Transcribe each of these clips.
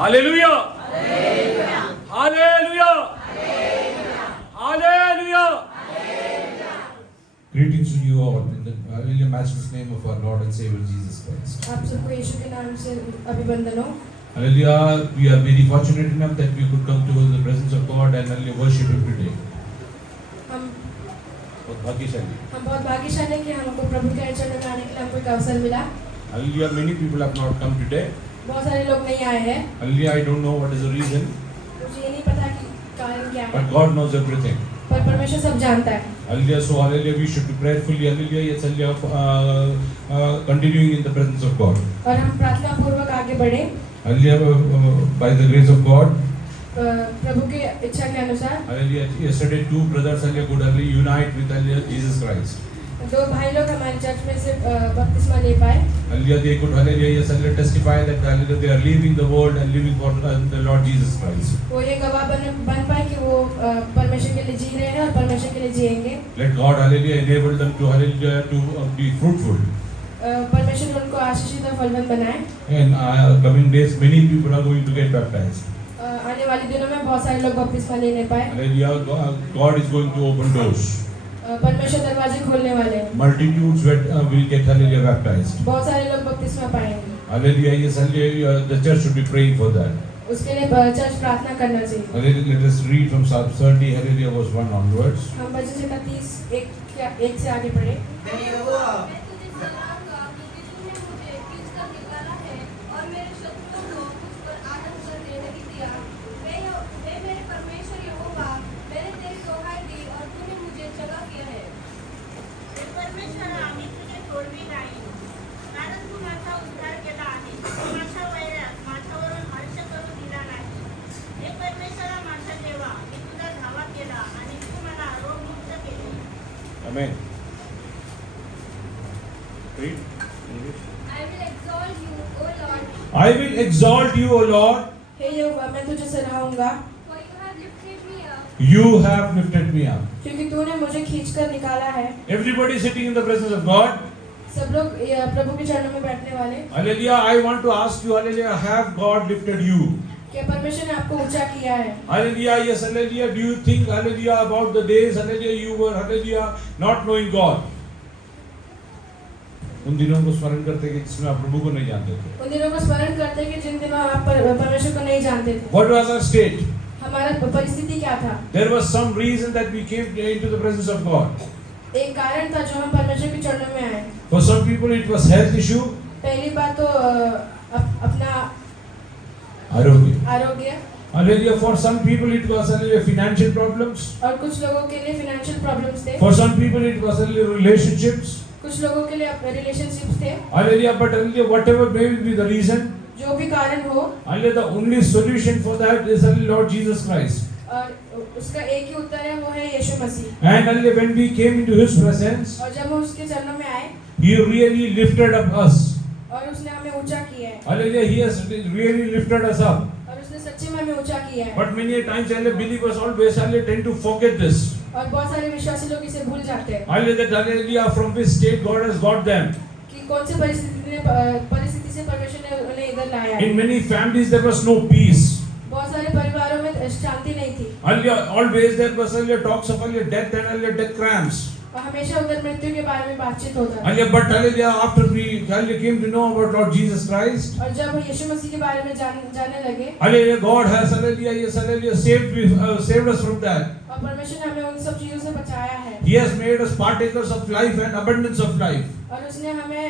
Hallelujah. Hallelujah. Hallelujah. Greetings to you all in the really matchless name of our Lord and Savior Jesus Christ. आप सबको यीशु के नाम से अभिवंदन हो। Hallelujah. We are very fortunate enough that we could come to the presence of God and hallelujah worship Him today. हम बहुत भाग्यशाली. बहुत भाग्यशाली हैं कि हमको प्रभु के चरणों में आने के लिए हमको एक अवसर मिला। Hallelujah. Many people have not come today. बहुत सारे लोग नहीं आए हैं। Hallelujah. I don't know what is the reason. मुझे ये नहीं पता कि कारण क्या है। But God knows everything. पर परमेश्वर सब जानता है। Hallelujah. So hallelujah. We should be prayerfully. Hallelujah. Yes. Hallelujah. Continuing in the presence of God. और हम प्रार्थना पूर्वक आगे बढ़े। Hallelujah. By the grace of God. प्रभु की इच्छा के अनुसार। Hallelujah. Yesterday, two brothers hallelujah could hallelujah unite with hallelujah Jesus Christ. दो भाई लोग हमारे चर्च में से बपतिस्मा ले पाए। Hallelujah. They could hallelujah yes hallelujah testify that hallelujah they are leaving the world and living for the Lord Jesus Christ. वो ये गवाह बन पाए कि वो परमेश्वर के लिए जी रहे हैं और परमेश्वर के लिए जिएंगे। Let God hallelujah enable them to hallelujah to be fruitful. परमेश्वर उनको आशीषित और फलवान बनाए। In coming days, many people are going to get baptized. आने वाले दिनों में बहुत सारे लोग बपतिस्मा ले नहीं पाए। Hallelujah. God is going to open doors. परमेश्वर दरवाजे खोलने वाले हैं। Multitudes will get hallelujah baptized. बहुत सारे लोग बपतिस्मा पाएंगे। Hallelujah. Yes, hallelujah. The church should be praying for that. उसके लिए चर्च प्रार्थना करना चाहिए। Hallelujah. Let us read from Psalm 30, hallelujah, verse 1 onwards. हम भजन संहिता 30 एक से आगे पढ़े। Amen. Read. I will exalt you, O Lord, I will exalt you, O Lord. हे यहोवा मैं तुझे सराहूंगा for you have lifted me up. You have lifted me up. क्योंकि तूने मुझे खींचकर निकाला है। Everybody sitting in the presence of God. सब लोग प्रभु के चरणों में बैठने वाले। Hallelujah. I want to ask you, hallelujah, have God lifted you? क्या परमेश्वर ने आपको ऊंचा किया है? Hallelujah. Yes, hallelujah. Do you think, hallelujah, about the days, hallelujah, you were, hallelujah, not knowing God? उन दिनों को स्मरण करते कि जिसमें आप प्रभु को नहीं जानते थे। उन दिनों को स्मरण करते कि जिन दिनों आप परमेश्वर को नहीं जानते थे। What was our state? हमारा परिस्थिति क्या था? There was some reason that we came into the presence of God. एक कारण था जो हम परमेश्वर के चरणों में आए। For some people it was health issue. पहली बात तो अपना आरोग्य। Hallelujah. For some people it was hallelujah financial problems. और कुछ लोगों के लिए फाइनेंशियल प्रॉब्लम्स थे। For some people it was hallelujah relationships. कुछ लोगों के लिए रिलेशनशिप्स थे। Hallelujah. But hallelujah whatever may be the reason. जो भी कारण हो। Hallelujah. The only solution for that is hallelujah Lord Jesus Christ. और उसका एक ही उत्तर है वो है यीशु मसीह। And hallelujah when we came into His presence. और जब हम उसके चरणों में आए। He really lifted up us. और उसने हमें ऊंचा किया है। Hallelujah. He has really lifted us up. और उसने सच्ची में हमें ऊंचा किया है। But many times hallelujah believers always hallelujah tend to forget this. और बहुत सारे विश्वासी लोग इसे भूल जाते हैं। Hallelujah that hallelujah from which state God has got them. कि कौन से परिस्थिति से परमेश्वर ने उन्हें इधर लाया है। In many families there was no peace. बहुत सारे परिवारों में शांति नहीं थी। Hallelujah always there was hallelujah talks of hallelujah death and hallelujah death cramps. और हमेशा उधर मृत्यु के बारे में बातचीत होता है। Hallelujah but hallelujah after we hallelujah came to know about Lord Jesus Christ. और जब यीशु मसीह के बारे में जानने लगे। Hallelujah God has hallelujah yes hallelujah saved us from that. और परमेश्वर ने हमें उन सब चीजों से बचाया है। He has made us partakers of life and abundance of life. और उसने हमें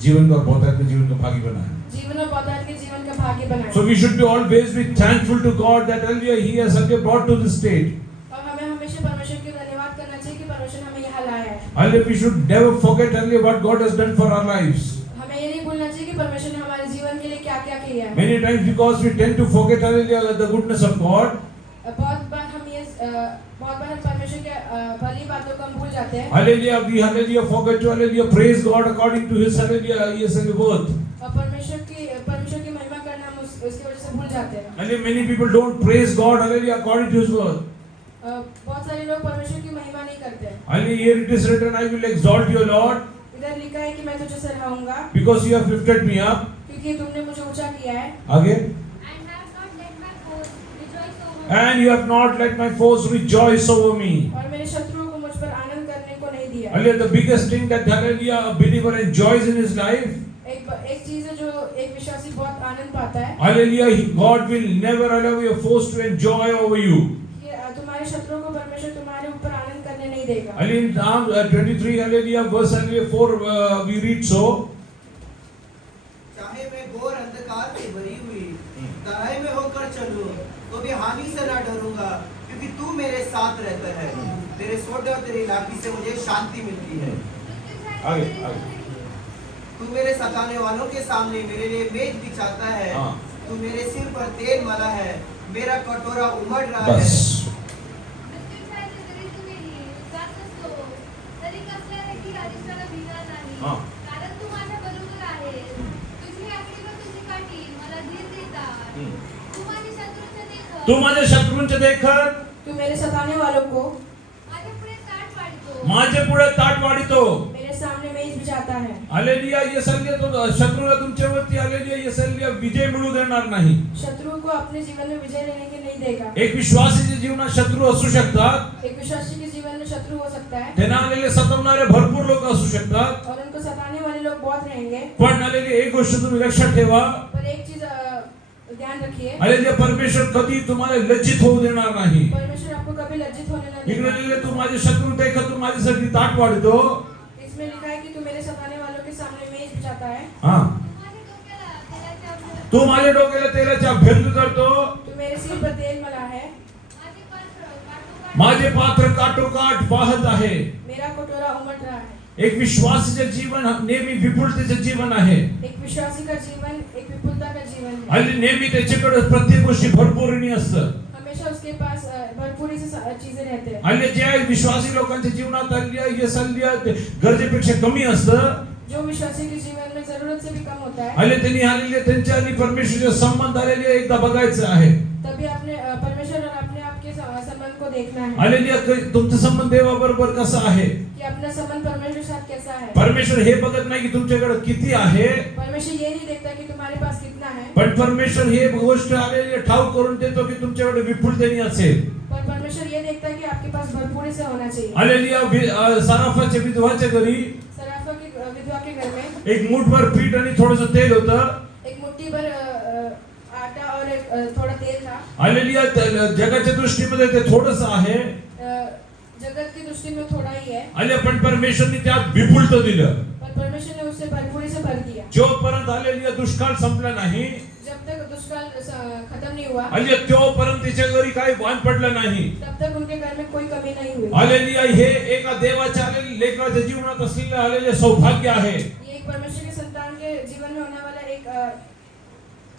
जीवन का बहुतायत में जीवन का भागी बनाया. जीवन और बहुतायत के जीवन का भागी बनाया। So we should be always be thankful to God that hallelujah He has hallelujah brought to this state. और हमें हमेशा परमेश्वर की धन्यवाद करना चाहिए कि परमेश्वर ने हमें यहाँ लाया है। Hallelujah we should never forget hallelujah what God has done for our lives. हमें ये नहीं भूलना चाहिए कि परमेश्वर ने हमारे जीवन के लिए क्या-क्या किया है। Many times because we tend to forget hallelujah the goodness of God. बहुत बार हम परमेश्वर के भली बातों को हम भूल जाते हैं। Hallelujah we hallelujah forget to hallelujah praise God according to His hallelujah yes and worth. और परमेश्वर की महिमा करना हम उसकी वजह से भूल जाते हैं। Hallelujah many people don't praise God hallelujah according to His worth. बहुत सारे लोग परमेश्वर की महिमा नहीं करते हैं। Hallelujah here it is written I will exalt you Lord. इधर लिखा है कि मैं तुझे सराहूंगा। Because you have lifted me up. क्योंकि इसलिए तुमने मुझे ऊंचा किया है। आगे, and have not let my foes rejoice over me. and you have not let my foes rejoice over me. और मेरे शत्रुओं को मुझ पर आनंद करने को नहीं दिया। Hallelujah, the biggest thing that hallelujah a believer enjoys in his life, एक चीज है जो एक विश्वासी बहुत आनंद पाता है hallelujah, God will never allow your foes to enjoy over you. कि तुम्हारे शत्रुओं को परमेश्वर तुम्हारे ऊपर आनंद करने नहीं देगा। Hallelujah, Psalm 23, hallelujah, verse hallelujah 4, we read so. चाहे मैं घोर अंधकार से भरी हुई तराई में होकर चलूं तो भी हानि से न डरूंगा, क्योंकि तू मेरे साथ रहता है। तेरे सोटे और तेरी लाठी से मुझे शांति मिलती है। आगे, आगे। तू मेरे सताने वालों के सामने मेरे लिए मेज बिछाता है। हाँ। तू मेरे सिर पर तेल मला है, मेरा कटोरा उमड़ रहा बस. है। मृत्यूच्या जरी तुम्ही जात नसलो तरी कसल्या देखील अरिष्टाला भिणार नाही. हां. कारण तू माझ्या बरोबर आहेस. तुझी आखणी व तुझी काठी मला धीर देतात. तू माझ्या शत्रूंचे देखत तू माझ्या शत्रूंचे देखत तू मेरे सताने वालों को माझ्या पुढे ताट वाढतो. माझे पुढे ताट वाढितो. मेरे सामने मेज बिछाता है। हालेलुया, येसलिया तो शत्रूला तुमच्यावरती हालेलुया येसलिया विजय मिळू देणार नाही. शत्रुओं को अपने जीवन में विजय लेने के नहीं देगा। एक विश्वासीच्या जीवनात शत्रू असू शकतात. एक विश्वासी के जीवन में शत्रु हो सकता है त्यांना आलेले सतावणारे भरपूर लोक असू शकतात. और उनको सताने वाले लोग बहुत रहेंगे। पण आलेली एक गोष्ट तुम्ही लक्षात ठेवा, पर एक चीज ध्यान रखिए, हालेलुया, परमेश्वर कधी तुम्हाला लज्जित होऊ देणार नाही. परमेश्वर आपको कभी लज्जित होने न इकडे देगा। लिहिले, तू माझे शत्रू देखत तू माझ्यासाठी ताट वाढतो. इसमें लिखा है कि तू मेरे सताने वालों के सामने मेज बिछाता है। हा, तू तू माझ्या डोक्याला तेलाच्या माझ्या डोक्याला तेलाचा अभ्यंग करतो. तू मेरे सिर पर तेल मला है। माझे पात्र काठोकाठ माझे पात्र काठोकाठ वाहत आहे. मेरा कटोरा उमड़ रहा है। एक विश्वासीचे जीवन नेहमी विपुलतेचे जीवन आहे. एक विश्वासी का जीवन एक विपुलता का जीवन है। आणि नेहमी त्याच्याकडे प्रत्येक गोष्टी भरपूरीने असतं. हमेशा उसके पास भरपूरी से चीजें रहते हैं। आणि जे विश्वासी लोकांच्या जीवनात गरजेपेक्षा कमी असतं. जो विश्वासी के जीवन में जरूरत से भी कम होता है, आणि त्यांनी आलेले त्यांच्या आणि परमेश्वराचे संबंध आलेले एकदा बघायचं आहे. तभी अपने परमेश्वर और अपने आप के संबंध को देखना है आलेले तुमचा संबंध देवाबरोबर कसा आहे. कि अपना संबंध परमेश्वर के साथ कैसा है। परमेश्वर हे बघत नाही की तुमच्याकडे किती आहे, परमेश्वर ये नहीं देखता कि तुम्हारे पास कितना है, पण परमेश्वर हे गोष्ट आलेली ठाऊक करून देतो की तुमच्याकडे विपुलतेने असेल. पर परमेश्वर ये देखता है कि आपके पास भरपूरी से होना चाहिए। आलेली सराफाच्या विधवाच्या घरी सराफा की विधवा के घर में एक मुठभर पीठ आणि थोडंसं तेल होतं. एक मुट्ठी भर आटा और एक थोड़ा तेल था। आलेली जगाच्या दृष्टीमध्ये ते थोडंसं आहे. जगत की दृष्टि में थोड़ा ही है, आणि पण परमेश्वरने त्यात विपुलता दिलं. पर परमेश्वर ने उससे भरपूरी से भर दिया। जोपर्यंत आलेली दुष्काळ संपला नाही, जब तक दुष्काल खत्म नहीं हुआ, आणि तोपर्यंत तिच्या घरी काही वाण पडलं नाही. तब तक उनके घर में कोई कमी नहीं हुई। आलेली हे एका देवाच्या आलेली लेकराच्या जीवनात असलेले आलेले सौभाग्य आहे. ये एक परमेश्वर के संतान के जीवन में होने वाला एक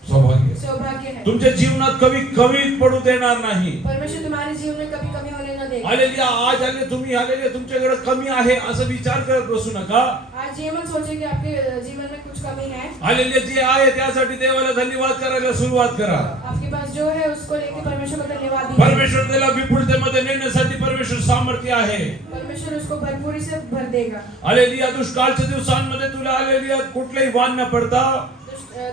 सौभाग्य है। तुमच्या जीवनात कमी पडू देणार नाही. परमेश्वर तुम्हारे जीवन में कभी कमी होने न देगा। आलेली आज आले तुम्ही आलेले तुमच्याकडे कमी आहे असं विचार करत बसू नका. आज ये मत सोचे कि आपके जीवन में कुछ कमी है। आलेले जे आहे त्यासाठी देवाला धन्यवाद करायला सुरुवात करा. आपके पास जो है उसको लेके परमेश्वर को धन्यवाद दीजिए। परमेश्वर त्याला विपुलतेमध्ये नेण्यासाठी परमेश्वर सामर्थ्य आहे. परमेश्वर उसको भरपूरी से भर देगा। आलेली या दुष्काळच्या दिवसांमध्ये तुला आलेली कुठलेही वाण न पडता,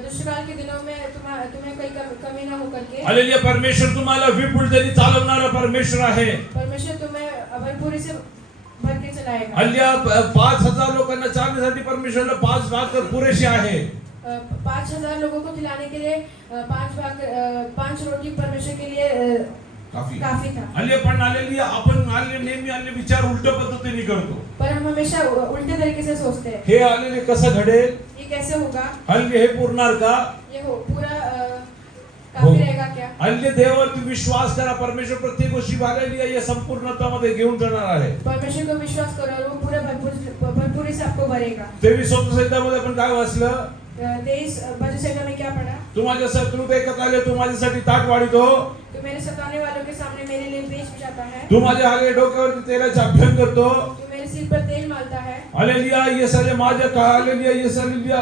दुष्काल के दिनों में तुम्हें कोई कमी ना हो करके आलेली परमेश्वर तुम्हाला विपुलतेने चालवणारा परमेश्वर आहे. परमेश्वर तुम्हें भरपूरी से भर के चलाएगा। हल्ल्या 5,000 लोकांना चालण्यासाठी परमेश्वरला 5 भाकर पुरेसे आहे. 5,000 लोगों को खिलाने के लिए 5 रोटी परमेश्वर के लिए काफी था। हल्ले पण आलेली आपण आलेले नेहमी आलेले विचार उलट पद्धतीने करतो. पर हम हमेशा उल्टे तरीके से सोचते हैं। हे आलेले कसं घडेल, ये कैसे होगा, हल्ले हे पुरणार का, ये हो पूरा काफी रहेगा क्या। हल्ले देवावरती विश्वास करा. परमेश्वर प्रत्येक गोष्टी आलेली आहे या संपूर्णतामध्ये घेऊन जाणार आहे. परमेश्वर को विश्वास करो और वो पूरा भरपूरी से आपको भरेगा। 23 संहितामध्ये आपण काय वाचलं, 23 भजन संहिता में क्या पढ़ा, तू माझ्या शत्रू देखत आले, तू माझ्यासाठी ताट वाढितो. तो मेरे सताने वालों के सामने मेरे लिए मेज बिछाता है। तू माझ्या आले डोक्यावरती तेलाचा अभ्यंग करतो. तो मेरे सिर पर तेल मालता है। हालेलुया, येसाले माझ्या हालेलुया, येसालेलुया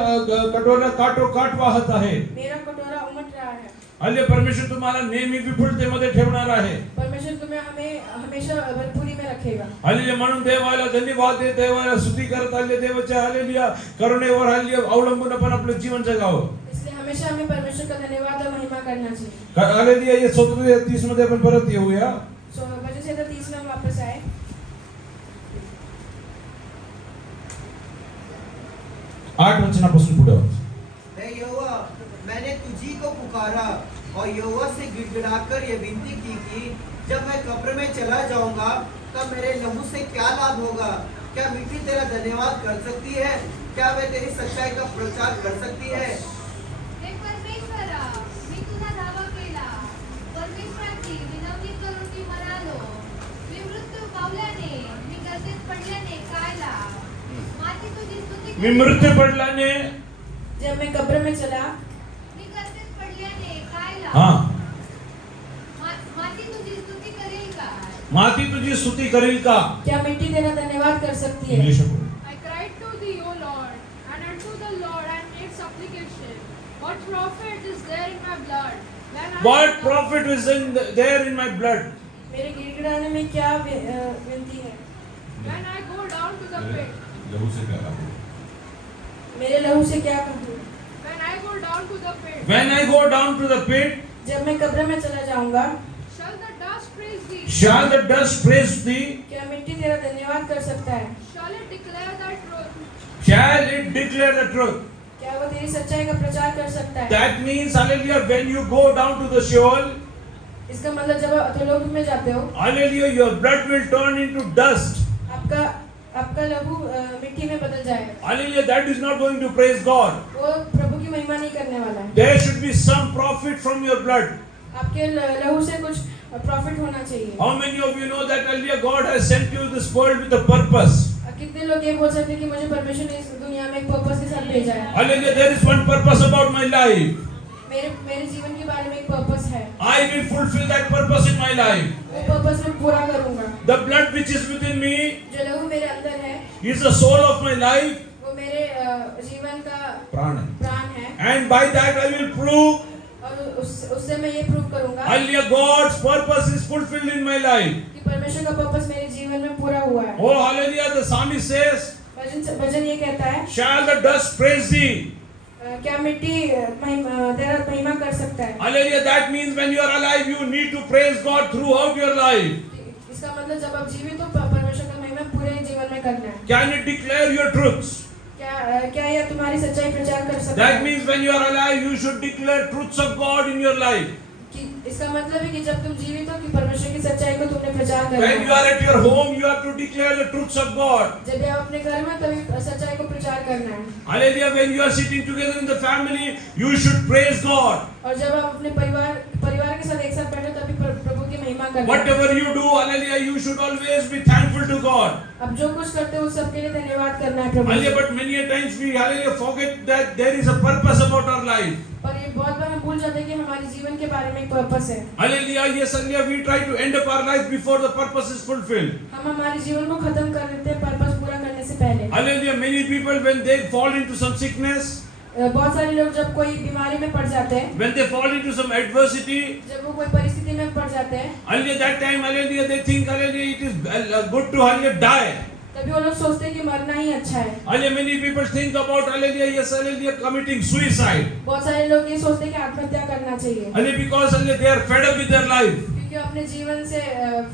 कटोरा काठोकाठ वाहत आहे. मेरा कटोरा उमट रहा है। हल्ले परमेश्वर तुम्हाला नेहमी विपुलतेमध्ये ठेवणार आहे. परमेश्वर तुम्हें हमें हमेशा भरपूरी में रखेगा। हालेलुया, म्हणून देवाला धन्यवाद दे, देवाला स्तुती करत आले, देवाच्या हालेलुया करुणेवर हालेलुया अवलंबून आपण आपलं जीवन जगावं. इसलिए हमेशा हमें परमेश्वर का धन्यवाद और महिमा करना चाहिए। हालेलुया. ये 30 मध्ये आपण परत येऊया. सो वजह से तो 30 में हम वापस आए. 8 वचनापासून पुढे वाच. हे यहोवा, मैंने तुझी को पुकारा और यहोवा से गिड़गिड़ाकर ये विनती की कि जब मैं कब्र में चला जाऊंगा तब मेरे लहू से क्या लाभ होगा? क्या मिट्टी तेरा धन्यवाद कर सकती है? क्या वे तेरी सच्चाई का प्रचार कर सकती है? हे परमेश्वरा, मी तुझा धावा केला. परमेश्वराची विनवणी करून मी म्हणालो, मी मृत्यू पावल्याने, मी गर्दीत पडल्याने काय लाभ? माती तुझी स्तुती मी मृत्यू पडल्याने, जब मैं कब्र में चला, मी गर्दीत पडल्याने काय हा, लाभ? माती तुझी स्तुती करेल काय? माती तुझी स्तुती करेल का? क्या मिट्टी तेरा धन्यवाद कर सकती है? इंग्लिश बोल. I cried to thee, O Lord, and unto the Lord I made supplication. What profit is there in my blood? What profit is there in my blood? मेरे गिड़गिड़ाने में क्या विनती है? When I go down to the pit, लहू से क्या लाभ? मेरे लहू से क्या कहूँ? when I go down to the pit, When I go down to the pit, जब मैं कब्र में चला जाऊंगा, shall the dust praise thee? shall the dust praise thee? क्या मिट्टी तेरा धन्यवाद कर सकता है? Shall it declare thy truth? Shall it declare the truth? क्या वो तेरी सच्चाई का प्रचार कर सकता है? That means, hallelujah, when you go down to the Sheol, इसका मतलब जब आप अधोलोक में जाते हो, hallelujah, your blood will turn into dust. आपका लहू मिट्टी में बदल जाएगा. Hallelujah, that is not going to praise God. वो प्रभु की महिमा नहीं करने वाला है. There should be some profit from your blood. आपके लहू से कुछ प्रॉफिट होना चाहिए. How many of you know that hallelujah, God has sent you this world with a purpose? कितने लोग ये बोल सकते हैं कि मुझे परमेश्वर ने इस दुनिया में एक पर्पस के साथ भेजा है? Hallelujah, there is one purpose about my life. मेरे जीवन के बारे में एक पर्पस है. I will fulfill that purpose in my life. वो पर्पस मैं पूरा करूंगा. The blood which is within me जो लहू मेरे अंदर है, is the soul of my life. वो मेरे जीवन का प्राण है. And by that I will prove, और उससे मैं ये प्रूव करूंगा hallelujah, God's purpose is fulfilled in my life. कि परमेश्वर का पर्पस मेरे जीवन में पूरा हुआ है. Oh, hallelujah, the psalmist says, भजन ये कहता है, shall the dust praise thee? क्या मिट्टी तेरा महिमा कर सकता है? Hallelujah, that means when you are alive, you need to praise God throughout your life. इसका मतलब जब आप जीवित हो, परमेश्वर का महिमा पूरे जीवन में करना है. Can it declare your truths? क्या यह तुम्हारी सच्चाई प्रचार कर सकता That है? means when you are alive, you should declare truths of God in your life. कि इसका मतलब है कि जब तुम जीवित हो कि परमेश्वर की सच्चाई को तुमने प्रचार करना When you है. are at your home, you have to declare the truths of God. जब आप अपने घर में तभी सच्चाई को प्रचार करना है. Hallelujah, when you are sitting together in the family, you should praise God. और जब आप अपने परिवार के साथ एक साथ बैठे तभी प्रभु की महिमा करना है. Whatever you do, hallelujah, you should always be thankful to God. अब जो कुछ करते हो उस सबके लिए धन्यवाद करना है प्रभु. Hallelujah, but many a times we, hallelujah, forget that there is a purpose about our life. पर ये बहुत बार हम भूल जाते हैं कि हमारे जीवन के बारे में एक पर्पस है. Hallelujah, yes, hallelujah, we try to end up our life before the purpose is fulfilled. हम हमारे जीवन को खत्म कर देते हैं पर्पस पूरा करने से पहले. Hallelujah, many people when they fall into some sickness, बहुत सारे लोग जब कोई बीमारी में पड़ जाते हैं, when they fall into some adversity, जब वो कोई परिस्थिति में पड़ जाते हैं, hallelujah, that time, hallelujah, they think, hallelujah, it is good to, hallelujah, die. तभी वो लोग सोचते हैं कि मरना ही अच्छा है. Hallelujah, many people think about, hallelujah, yes, hallelujah, committing suicide. बहुत सारे लोग ये सोचते हैं कि आत्महत्या करना चाहिए, Hallelujah, because, hallelujah, they are fed up with their life. क्योंकि वो अपने जीवन से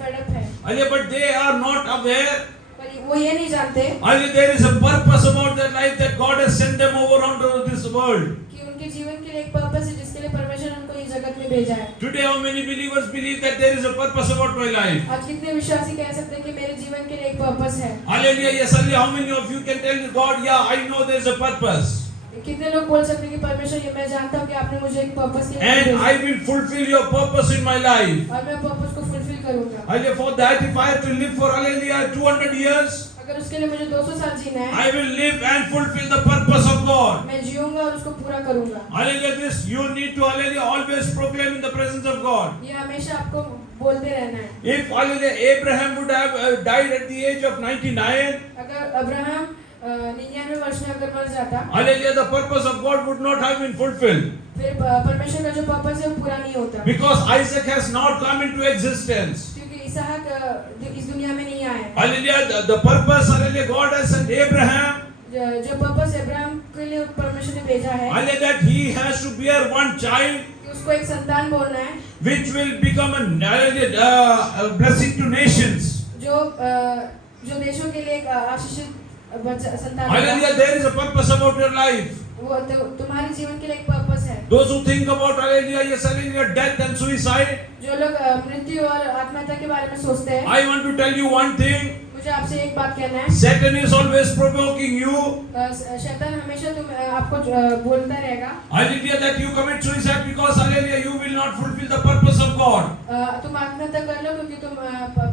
फेड अप है. Hallelujah, but they are not aware, पर वो ये नहीं जानते hallelujah, there is a purpose about their life that God has sent them over onto this world. कि उनके जीवन के लिए एक पर्पस है जिसके लिए परमेश्वर ने उनको इस जगत में भेजा है. Today, how many believers believe that there is a purpose about my life? आज कितने विश्वासी कह सकते हैं कि मेरे जीवन के लिए एक पर्पस है? Hallelujah, yes, hallelujah, how many of you can tell God, yeah, I know there is a purpose. कितने लोग बोल सकते हैं कि परमेश्वर ये मैं जानता हूँ कि आपने मुझे एक पर्पस के लिए And भेजा I will fulfill your purpose in my life. और मैं पर्पस को फुलफिल करूंगा. Hallelujah, for that, if I have to live for, hallelujah, 200 years, अगर उसके लिए मुझे 200 साल जीना है, I will live and fulfill the purpose of God. मैं जीऊंगा और उसको पूरा करूंगा. Hallelujah, this you need to, hallelujah, always proclaim in the presence of God. ये हमेशा आपको बोलते रहना है. If, hallelujah, Abraham would have died at the age of 99, अगर अब्राहम 99 वर्ष में अगर मर जाता, hallelujah, the purpose of God would not have been fulfilled. फिर परमेश्वर का जो पर्पस है वो पूरा नहीं होता. Because Isaac has not come into existence. क्योंकि इसहाक इस दुनिया में नहीं आया. Hallelujah, the purpose, hallelujah, God has sent Abraham. जो पर्पस अब्राहम के लिए परमेश्वर ने भेजा है Hallelujah, that he has to bear one child कि उसको एक संतान बोलना है which will become a blessing to nations. जो देशों के लिए एक आशीषित संतान Hallelujah, होगा। there is a purpose about your life. वो तुम्हारे जीवन के लिए एक पर्पस है। Those who think about hallelujah, yes, hallelujah, death and suicide, जो लोग मृत्यु और आत्महत्या के बारे में सोचते हैं, I want to tell you one thing. मुझे आपसे एक बात कहना है। Satan is always provoking you. शैतान हमेशा आपको बोलता रहेगा। Hallelujah, that you commit suicide because hallelujah, you will not fulfill the purpose of God. तुम आत्महत्या कर लो क्योंकि तुम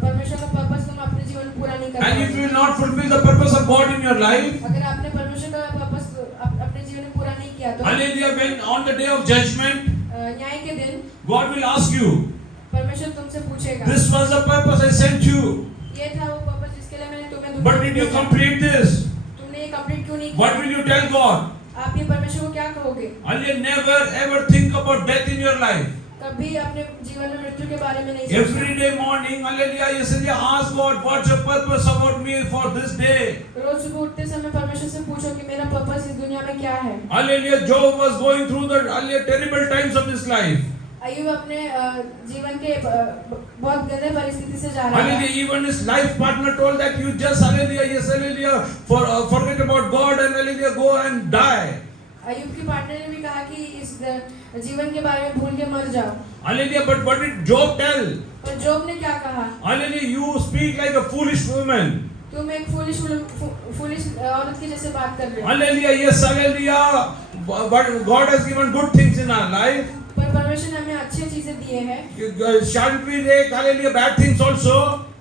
परमेश्वर का पर्पस तुम अपने जीवन में पूरा नहीं कर And if पाओगे। you will not fulfill the purpose of God in your life, अगर आपने परमेश्वर का पर्पस अपने जीवन में पूरा नहीं किया तो hallelujah, when on the day of judgment, न्याय के दिन God will ask you, परमेश्वर तुमसे पूछेगा, this was the purpose I sent you. ये था वो पर्पस जिसके लिए मैंने तुम्हें But did you complete this? तुमने ये कंप्लीट क्यों नहीं What किया? will you tell God? आप ये परमेश्वर को क्या कहोगे? Hallelujah, never ever think about death in your life. कभी अपने जीवन में मृत्यु के बारे में नहीं सोचना। Every day morning, hallelujah, yes, ask God, what's your purpose about me for this day? रोज सुबह उठते समय परमेश्वर से पूछो कि मेरा पर्पस इस दुनिया में क्या है। Hallelujah, Job was going through the terrible times of his life. अय्यूब अपने जीवन के बहुत गंदे परिस्थिति से जा रहा Hallelujah, था। even his life partner told that you just hallelujah, yes, hallelujah, forget about God and hallelujah, go and die. अय्यूब की पार्टनर ने भी कहा कि इस जीवन के बारे में भूल के मर जाओ। Hallelujah, but what did Job tell? पर जोब ने क्या कहा? Hallelujah, you speak like a foolish woman. तुम एक फूलिश औरत की जैसे बात कर रहे हो। Hallelujah, yes, hallelujah, but God has given good things in our life. पर परमेश्वर ने हमें अच्छी चीजें दिए हैं। Shan't we take hallelujah bad things also?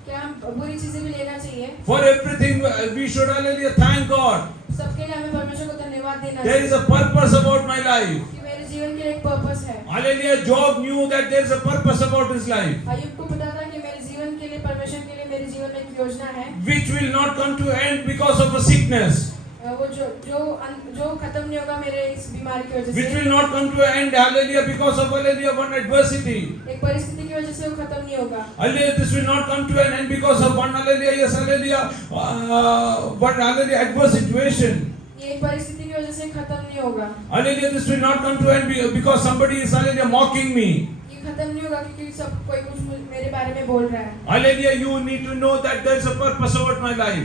क्या हम बुरी चीजें भी लेना चाहिए? For everything we should hallelujah thank God. सबके लिए हमें परमेश्वर को धन्यवाद देना There is चाहिए a purpose about my life. कि मेरे जीवन के लिए एक पर्पस है। Hallelujah, Job knew that there is a purpose about his life, अय्यूब को पता था कि मेरे जीवन के लिए परमेश्वर के लिए मेरे जीवन में एक योजना है। which will not come to end because of a sickness, वो जो खत्म नहीं होगा मेरे इस बीमारी की वजह which से। will not come to end hallelujah because of hallelujah one adversity. एक परिस्थिति की वजह से वो खत्म नहीं होगा। Hallelujah, this will not come to an end because of one hallelujah, yes, hallelujah, one hallelujah adverse situation. ये एक परिस्थिति की वजह से खत्म नहीं होगा। Hallelujah, this will not come to an end because somebody is hallelujah mocking me. ये खत्म नहीं होगा क्योंकि सब कोई कुछ मेरे बारे में बोल रहा है। Hallelujah, you need to know that there is a purpose about my life.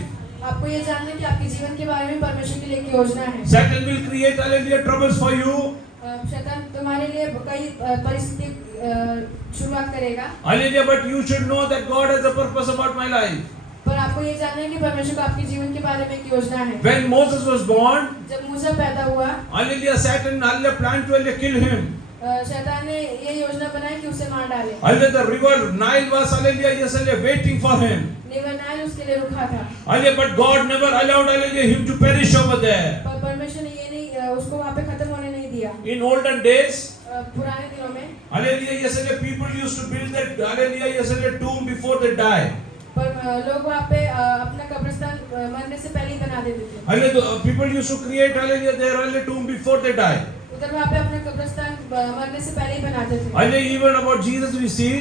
आपको ये जानना है कि आपके जीवन के बारे में परमेश्वर के लिए एक योजना है। Satan will create hallelujah troubles for you. शैतान तुम्हारे लिए कई परिस्थिति शुरुआत करेगा। Hallelujah, but you should know that God has a purpose about my life. पर आपको ये जानना है कि परमेश्वर को आपके जीवन के बारे में एक योजना है। When Moses was born, जब मूसा पैदा हुआ, hallelujah, Satan hallelujah planned to hallelujah kill him. शैतान ने ये योजना बनाई कि उसे मार डाले। Hallelujah, the river Nile was hallelujah, yes, hallelujah, waiting for him. River Nile उसके लिए रुका था। Hallelujah, but God never allowed hallelujah him to perish over there. पर परमेश्वर ने ये नहीं उसको वहाँ पे खत्म होने नहीं दिया। In olden days, पुराने दिनों में hallelujah, yes, hallelujah, people used to build that hallelujah, yes, hallelujah, tomb before they die. पर लोग वहाँ पे अपना कब्रिस्तान मरने से पहले ही बना देते थे। Hallelujah, people used to create hallelujah their hallelujah tomb before they die. उधर वहाँ पे अपना कब्रिस्तान मरने से पहले ही बनाते थे। Hallelujah, even about Jesus we see,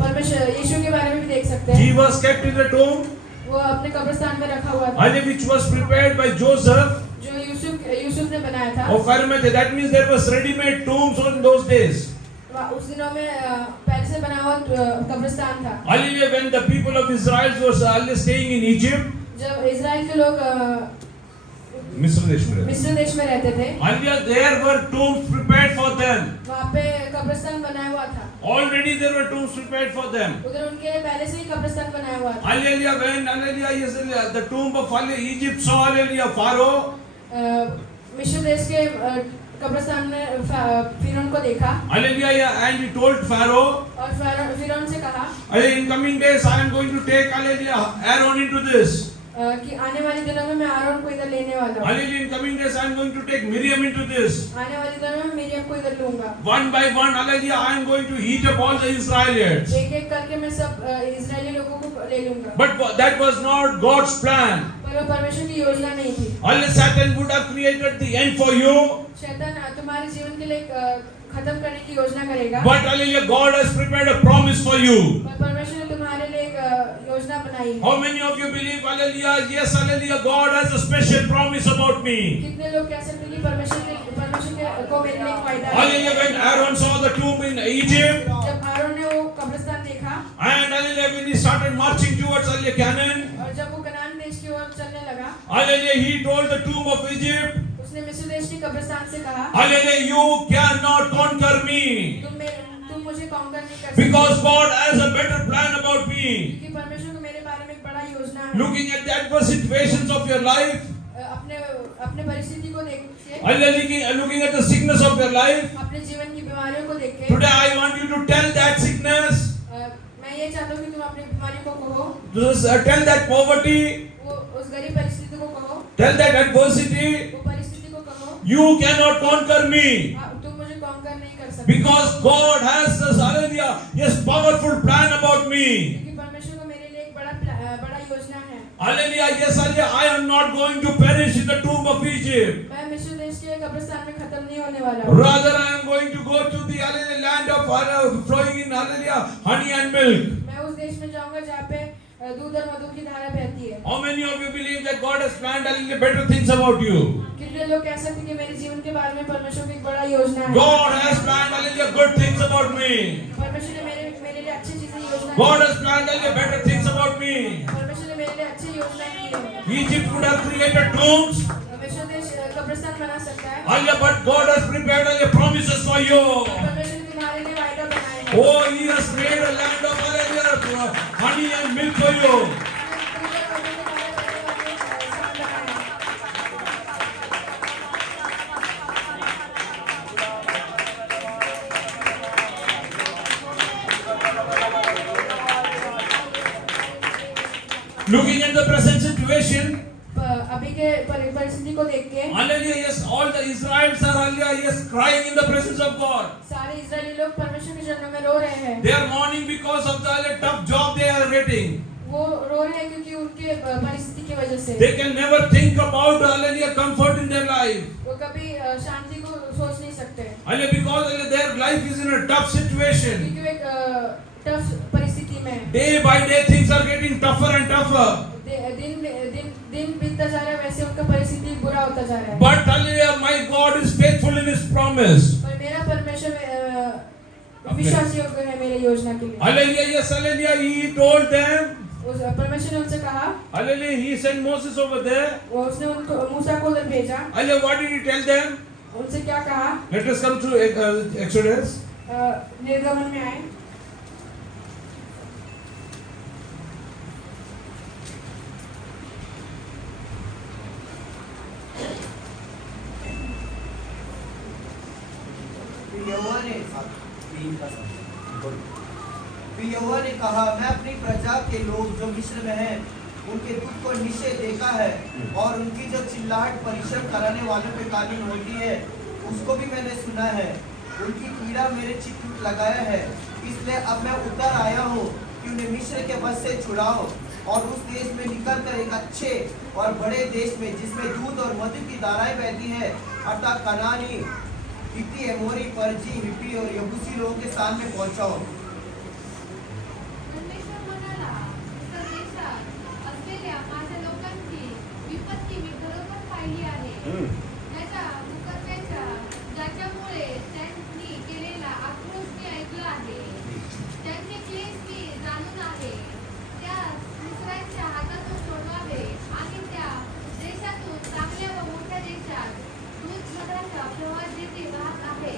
परमेश्वर यीशु के बारे में भी देख सकते हैं। he was kept in the tomb, वो अपने कब्रिस्तान में रखा हुआ था। hallelujah, which was prepared by Joseph जो यूसुफ ने बनाया था। of Arimathea. That means there was ready-made tombs in those days. उस दिनों में पहले से बना हुआ कब्रिस्तान था। Hallelujah, when the people of Israel were staying in Egypt, जब इजराइल के लोग मिस्र देश में मिस्र देश में रहते थे, hallelujah, there were tombs prepared for them. वहाँ पे कब्रिस्तान बनाया हुआ था। Already there were tombs prepared for them. उधर उनके लिए पहले से ही कब्रिस्तान बनाया हुआ था। Hallelujah, when hallelujah, yes, hallelujah, the tomb of hallelujah, Egypt saw hallelujah Pharaoh. मिस्र देश के कब्रिस्तान में फिरौन को देखा। Hallelujah, yeah, and he told Pharaoh, और फिरौन से कहा in coming days I am going to take hallelujah Aaron into this. कि आने वाले दिनों में मैं आरोन को इधर लेने वाला हूँ। Hallelujah, in coming days I am going to take Miriam into this. आने वाले दिनों में मिरियम को इधर लूंगा। One by one, hallelujah, I am going to eat up all the Israelites. एक एक करके मैं सब इजरायली लोगों को ले लूंगा। But that was not God's plan. पर वो परमेश्वर की योजना नहीं थी। Unless Satan would have created the end for you. शैतान तुम्हारे जीवन के लिए खत्म करने की योजना करेगा। But hallelujah, God has prepared a promise for you. पर परमेश्वर ने तुम्हारे लिए एक योजना योजना बनाई है। How many of you believe, hallelujah, yes, hallelujah, God has a special promise about me? कितने लोग कह सकते हैं कि परमेश्वर को मेरे लिए एक वायदा है? Hallelujah, when Aaron saw the tomb in Egypt, जब आरोन ने वो कब्रिस्तान देखा and hallelujah, when he started marching towards hallelujah, Canaan, और जब वो कनान देश की ओर चलने लगा, hallelujah, he told the tomb of Egypt, उसने मिस्र देश की कब्रिस्तान से कहा, hallelujah, you cannot conquer me, तुम मुझे कॉन्कर नहीं कर सकते, because God has a better plan about me. क्योंकि परमेश्वर को मेरे बारे में एक बड़ा योजना है। Looking at the adverse situations of your life, अपने परिस्थिति को देख के, hallelujah, looking at the sickness of your life, अपने जीवन की बीमारियों को देख के, today I want you to tell that sickness, मैं ये चाहता हूँ कि तुम अपनी बीमारी को कहो, tell that poverty, वो उस गरीब परिस्थिति को कहो, tell that adversity, वो परिस्थिति को कहो, you cannot conquer me, तुम मुझे कॉन्कर नहीं कर सकते, because God has this hallelujah, yes, powerful plan about me. क्योंकि परमेश्वर को मेरे लिए एक बड़ा योजना है। Hallelujah, yes, hallelujah, I am not going to perish in the tomb of Egypt. मैं मिस्र देश के कब्रिस्तान में खत्म नहीं होने वाला हूँ। Rather, I am going to go to the hallelujah, land of flowing in hallelujah, honey and milk. मैं उस देश में जाऊंगा जहाँ पे दूध और मधु की धारा बहती है। How many of you believe that God has planned hallelujah, better things about you? कितने लोग कह सकते हैं कि मेरे जीवन के बारे में परमेश्वर की एक बड़ा योजना है? God has planned hallelujah, good things about me. परमेश्वर ने मेरे लिए अच्छी चीजें योजना God has planned hallelujah, better things about me. परमेश्वर ने मेरे लिए अच्छी योजना की है। Egypt would have created tombs, मिस्र देश कब्रिस्तान बना सकता है, hallelujah, but God has prepared hallelujah, promises for you. परमेश्वर ने तुम्हारे लिए वायदा बनाए हैं। Oh, He has made a land of hallelujah, honey and milk for you. Looking at the present situation, अभी के परिस्थिति को देख के hallelujah, yes, all the Israelites are hallelujah, yes, crying in the presence of God. सारे इजरायली लोग परमेश्वर के चरणों में रो रहे हैं। They are mourning because of the hallelujah, tough job they are getting. वो रो रहे हैं क्योंकि उनके परिस्थिति की वजह से They can never think about hallelujah, comfort in their life. वो कभी शांति को सोच नहीं सकते, Hallelujah, because hallelujah, their life is in a tough situation. क्योंकि वो एक टफ परिस्थिति में है। Day by day things are getting tougher and tougher. दिन बीतता जा रहा है, वैसे उनका परिस्थिति बुरा होता जा रहा है। But hallelujah, my God is faithful in His promise. पर मेरा परमेश्वर विश्वास योग्य है मेरे योजना के लिए। Hallelujah, yes, hallelujah, He told them. परमेश्वर ने उनसे कहा, Hallelujah, He sent Moses over there. वो उसने उनको मूसा को उधर भेजा। Hallelujah, what did He tell them? उनसे क्या कहा? Let us come to Exodus. निर्गमन में आए। फिर यहोवा ने कहा, मैं अपनी प्रजा के लोग जो मिस्र में हैं उनके दुख को निश्चय देखा है, और उनकी जो चिल्लाहट परिश्रम कराने वालों पे कालीन होती है उसको भी मैंने सुना है। उनकी पीड़ा मेरे चित्त में लगाया है, इसलिए अब मैं उतर आया हूँ कि उन्हें मिस्र के वश से छुड़ाओ और उस देश में निकल कर एक अच्छे और बड़े देश में जिसमें दूध और मधु की धाराएं बहती है, अर्थात कनानी, हित्ती, एमोरी, परजी, हिप्पी और यबूसी लोगों के सामने पहुंचाओ। परमेश्वर म्हणाला, मिस्र देशात असलेल्या माझ्या लोकांची विपत्ती मी बरोबर पाहिली आहे. त्याच्या मुकरम्याच्या ज्याच्यामुळे त्यांनी केलेला आक्रोश मी ऐकला आहे. त्यांचे क्लेश मी जाणून आहे. त्या मिस्रांच्या हातातून सोडवावे आणि त्या देशातून चांगल्या व मोठ्या देशात दूध मधाचा प्रवाह जेथे वाहत आहे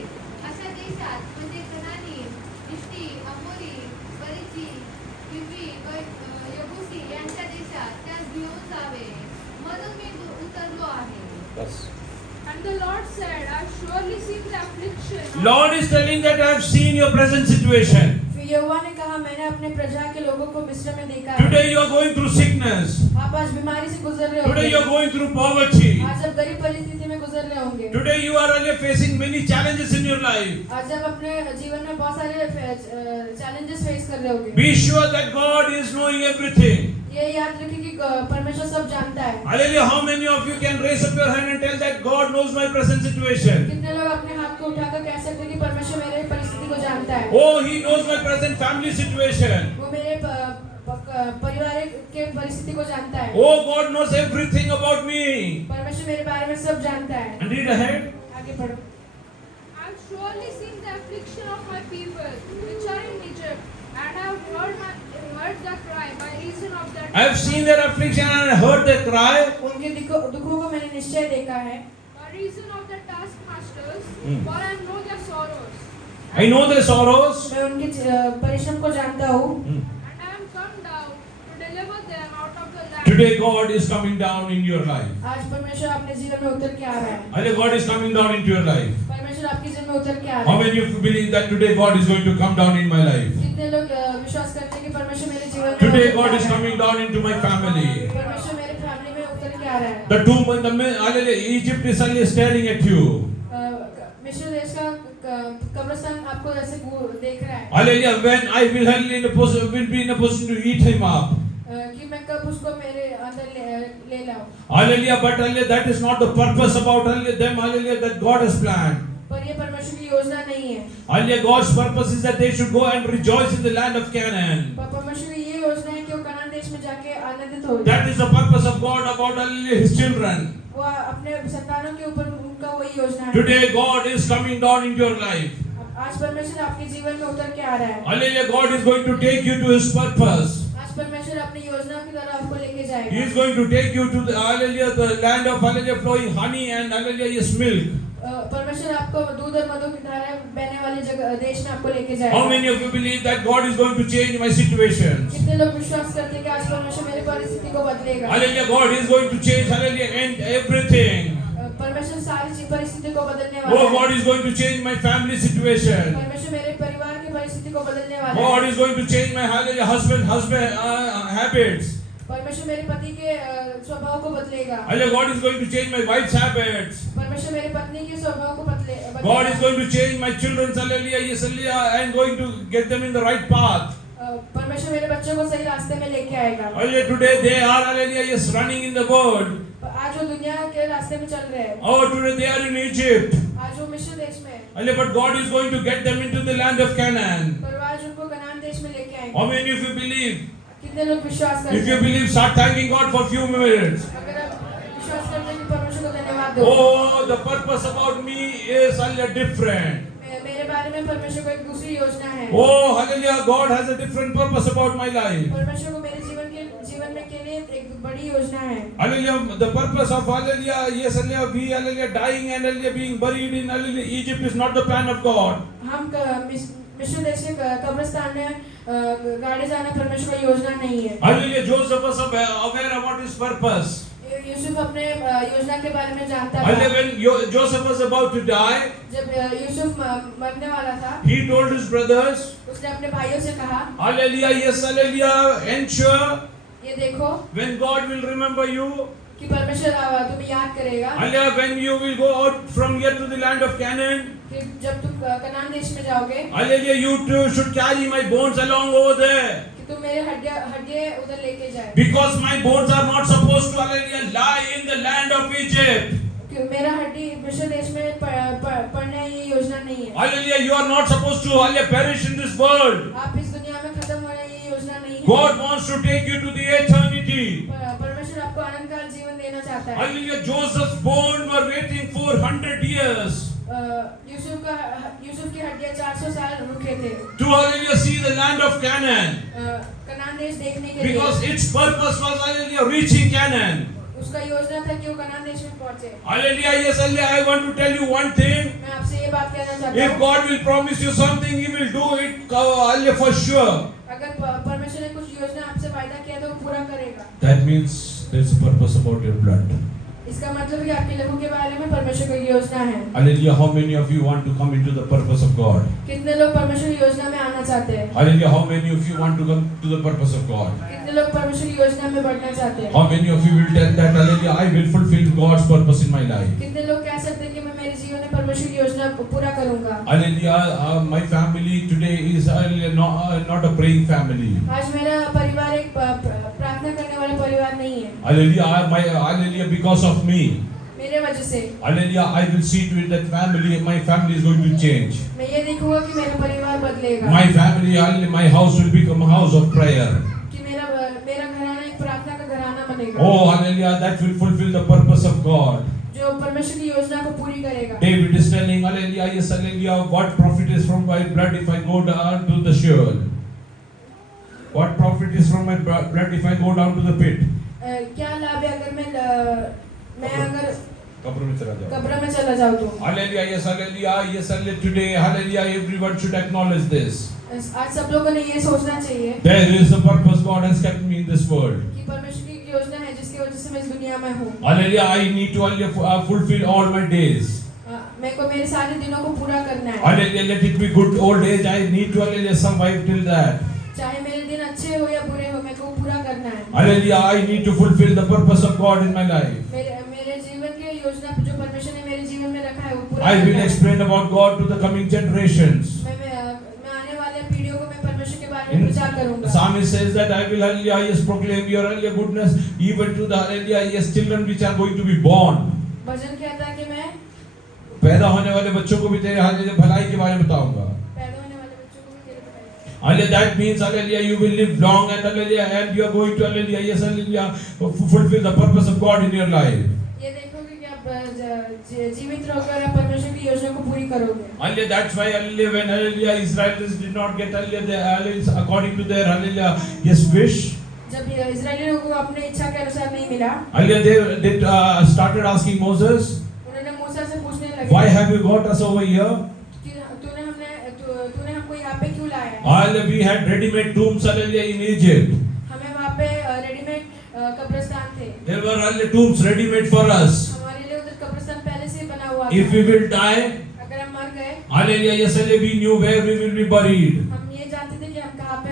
अशा देशात म्हणजे कनानी, हित्ती, अमोरी, परिची, हिव्वी, यबूसी यांच्या देशात त्यास घेऊन जावे म्हणून मी उतरलो आहे. And the Lord said, I have surely seen the affliction. Lord is telling that I have seen your present situation. फिर यहोवा ने कहा, मैंने अपने प्रजा के लोगों को मिस्र में देखा है। Today you are going through sickness. आप आज बीमारी से गुजर रहे Today you होंगे, are going through poverty. आज आप गरीब परिस्थिति में गुजर रहे होंगे, Today you are really facing many challenges in your life. आज आप अपने जीवन में बहुत सारे चैलेंजेस फेस कर रहे होंगे। Be sure that God is knowing everything. ये याद रखिए कि परमेश्वर सब जानता है। Hallelujah. How many of you can raise up your hand and tell that God knows my present situation? कितने लोग अपने हाथ को उठाकर कह सकते हैं कि परमेश्वर मेरे परिस्थिति को जानता है, Oh, He knows my present family situation. वो मेरे परिवार के परिस्थिति को जानता है। Oh, God knows everything about me. परमेश्वर मेरे बारे में सब जानता है। And read ahead. आगे पढ़ो। I've surely seen the affliction of my people, which are in Egypt, and I've heard the cry by reason of their I have seen their affliction and heard their cry. उनके दुखों को मैंने निश्चय देखा है। by reason of their taskmasters, for I know their sorrows. I know their sorrows. मैं उनके परिश्रम को जानता हूँ। And I am come down to deliver them out of the land. Today God is coming down in your life. आज परमेश्वर अपने जीवन में उतर के आ रहा है। Today God is coming down into your life. परमेश्वर आपके जीवन में उतर के आ रहा How है। many of you believe that today God is going to come down in my life? कितने लोग विश्वास करते हैं कि परमेश्वर मेरे जीवन में Today उतर के God आ is रहा है? coming down into my family. परमेश्वर मेरे फैमिली में उतर के आ रहा है। The hallelujah, Egypt is only staring at you. मिस्र देश का कब्रिस्तान आपको ऐसे देख रहा है Hallelujah, when I will be in a position to eat him up. कि मैं कब उसको मेरे अंदर ले लाऊं। Hallelujah, but hallelujah, that is not the purpose about hallelujah, them, hallelujah, that God has planned. पर ये परमेश्वर की योजना नहीं है। Hallelujah, God's purpose is that they should go and rejoice in the land of Canaan. पर परमेश्वर की ये योजना है कि वो कनान देश में जाके आनंदित हो। That is the purpose of God about hallelujah, His children. वो अपने संतानों के ऊपर उनका वही योजना है। Today God is coming down into your life. आज परमेश्वर आपके जीवन में उतर के आ रहा है। Hallelujah, God is going to take you to His purpose. आज परमेश्वर अपनी योजना की तरफ आपको लेके जाएगा। He is going to take you to the hallelujah, the land of hallelujah, flowing honey and hallelujah, yes, milk. परमेश्वर आपको दूध और मधु की धाराएं बहने वाले जगह देश में आपको लेके जाएगा। How many of you believe that God is going to change my situations? कितने लोग विश्वास करते हैं कि आज परमेश्वर मेरी परिस्थिति को बदलेगा? Hallelujah, God is going to change hallelujah and everything. परमेश्वर सारी परिस्थिति को बदलने वाला Oh, है। God is going to change my family situation. परमेश्वर मेरे परिवार की परिस्थिति को बदलने वाला God है। is going to change my hallelujah husband habits. परमेश्वर मेरे पति के स्वभाव को बदलेगा। Hallelujah, God is going to change my wife's habits. परमेश्वर मेरी पत्नी के स्वभाव को बदलेगा। God is going to change my children's hallelujah, yes, hallelujah, and going to get them in the right path. परमेश्वर मेरे बच्चों को सही रास्ते में लेके आएगा। Hallelujah, today they are hallelujah, yes, running in the world. आज वो दुनिया के रास्ते में चल रहे हैं। Oh, today they are in Egypt. आज वो मिस्र देश में है। Hallelujah, but God is going to get them into the land of Canaan. पर वो आज उनको कनान देश में लेके आएंगे। How many of you believe? कितने लोग विश्वास करते If you हैं? believe, start thanking God for a few minutes. अगर आप विश्वास करते हैं कि परमेश्वर को धन्यवाद दो। Oh, the purpose about me is hallelujah different. मेरे बारे में परमेश्वर को एक दूसरी योजना है। Oh, hallelujah, God has a different purpose about my life. परमेश्वर को मेरे जीवन में के लिए एक बड़ी योजना है। Hallelujah, the purpose of hallelujah, yes, hallelujah, we hallelujah dying and hallelujah being buried in hallelujah Egypt is not the plan of God. हम मिस्र देश के कब्रिस्तान में गाड़े जाना परमेश्वर की योजना नहीं है। Hallelujah, Joseph was aware about his purpose. Yusuf अपने योजना के बारे में जानता था। Hallelujah, when Joseph was about to die, जब यूसुफ मरने वाला था, he told his brothers, उसने अपने भाइयों से कहा, hallelujah, yes, hallelujah, ensure ये देखो when God will remember you, कि परमेश्वर तुम्हें याद करेगा hallelujah, when you will go out from here to the land of Canaan, कि जब तुम कनान देश में जाओगे, hallelujah, you too should carry my bones along over there. कि तुम मेरे हड्डियां उधर लेके जाए। Because my bones are not supposed to hallelujah lie in the land of Egypt. कि मेरा हड्डी मिस्र देश में पड़ने ये योजना नहीं है। Hallelujah, you are not supposed to hallelujah perish in this world. आप इस दुनिया में खत्म होने ये योजना नहीं है। God wants to take you to the eternity. परमेश्वर आपको अनंत काल जीवन देना चाहता है। Hallelujah, Joseph's bones were waiting for 100 years यूसुफ की हड्डियां 400 साल रुके थे to hallelujah see the land of Canaan. Kanan देश देखने के लिए। Because its purpose was hallelujah reaching Canaan. उसका योजना था कि वो कनान देश में पहुंचे। Hallelujah, yes, hallelujah, I want to tell you one thing. मैं आपसे ये बात कहना चाहता If हूँ, God will promise you something, He will do it hallelujah for sure. अगर परमेश्वर ने कुछ योजना आपसे वायदा किया तो वो पूरा करेगा। That means there's a purpose about your blood. इसका मतलब कि आपके लहू के बारे में परमेश्वर की योजना है। Hallelujah, how many of you want to come into the purpose of God? कितने लोग परमेश्वर की योजना में आना चाहते हैं? Hallelujah, how many of you want to come to the purpose of God? कितने लोग परमेश्वर की योजना में बढ़ना चाहते हैं? How many of you will tell that hallelujah, I will fulfill God's purpose in my life? कितने लोग कह सकते हैं कि मैं मेरे जीवन में परमेश्वर की योजना को पूरा करूंगा? Hallelujah, my family today is hallelujah, not a praying family. आज मेरा परिवार एक प्रार्थना करने वाला परिवार नहीं है। Hallelujah, because of me. मेरे वजह से Hallelujah, I will see to it that my family is going to change. मैं ये देखूंगा कि मेरा परिवार बदलेगा। My family, hallelujah, my house will become a house of prayer. कि मेरा Oh, hallelujah, that will fulfill the purpose of God. जो परमेश्वर की योजना को पूरी करेगा. David is telling, hallelujah, yes, hallelujah, what profit is from my blood if I go down to the Sheol? What profit is from my blood if I go down to the pit? क्या लाभ है अगर मैं अगर कब्र में चला जाऊं. कब्र में चला जाऊं तो. Hallelujah, yes, hallelujah, today, hallelujah, everyone should acknowledge this. आज सब लोगों ने ये सोचना चाहिए There is a purpose God has kept me in this world. कि परमेश्वर की एक योजना है जिसकी वजह से मैं इस दुनिया में हूँ. Hallelujah, I need to fulfill all my days. मेरे को मेरे सारे दिनों को पूरा करना है. Hallelujah, let it be good old age, I need to, hallelujah, survive till that. चाहे मेरे दिन अच्छे हो या बुरे हो, मेरे को पूरा करना है. Hallelujah, I need to fulfill the purpose of God in my life. मेरे जीवन की योजना जो परमेश्वर ने मेरे जीवन में रखा है वो पूरा I करना will है. explain about God to the coming generations. मैं आने वाले पीढ़ियों को मैं परमेश्वर के बारे में प्रचार The करूंगा. psalmist says that I will, hallelujah, yes, proclaim your, hallelujah, goodness even to the, hallelujah, yes, children which are going to be born. भजन कहता है कि मैं पैदा होने वाले बच्चों को भी तेरे, hallelujah, भलाई के बारे में बताऊंगा. पैदा होने वाले बच्चों को भी तेरे बताएगा. Hallelujah, that means, hallelujah, you will live long and, hallelujah, and you are going to, hallelujah, yes, hallelujah, fulfill the purpose of God in your life. ये देखोगे कि आप जीवित रहकर आप परमेश्वर की योजना को पूरी करोगे. Hallelujah, that's why, hallelujah, when, hallelujah, Israelites did not get, hallelujah, the, hallelujah, according to their, hallelujah, yes, wish. जब इजरायलियों को अपने इच्छा के अनुसार नहीं मिला, Hallelujah, they started asking Moses, उन्होंने मूसा से पूछने लगे why have you got us over here? कि तूने हमको यहाँ पे क्यों लाया है? Hallelujah, we had ready-made tombs, hallelujah, in Egypt. हमें वहाँ पे रेडीमेड कब्रिस्तान थे. There were, hallelujah, tombs ready-made for us. हमारे लिए उधर कब्रिस्तान पहले से ही बना हुआ था. If we will die, अगर हम मर गए, hallelujah, yes, hallelujah, we knew where we will be buried. हम ये जानते थे कि हम कहाँ पे